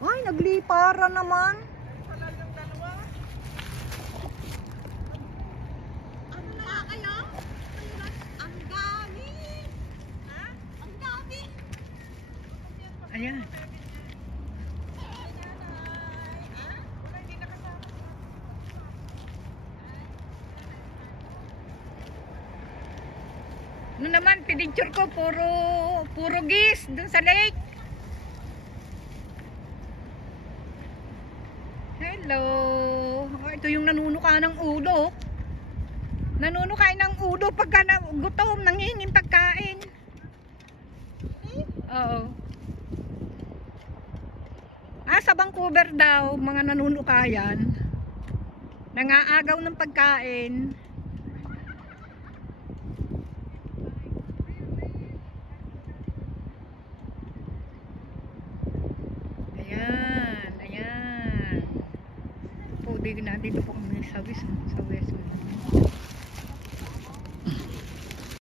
Ay, naglipara naman. Ano na kayo? Ang dami! Ha? Ang dami! Ayan. Ano naman, picture ko, puro gis dun sa lake. Hello. Oh, ito yung nanunuka ng ulo. Nanunukay ng ulo pagka gutom, nangingin pagkain. Oo. Sa Vancouver daw, mga nanunukayan. Nangaagaw ng pagkain. Ayan. Po, dito po kami sa West.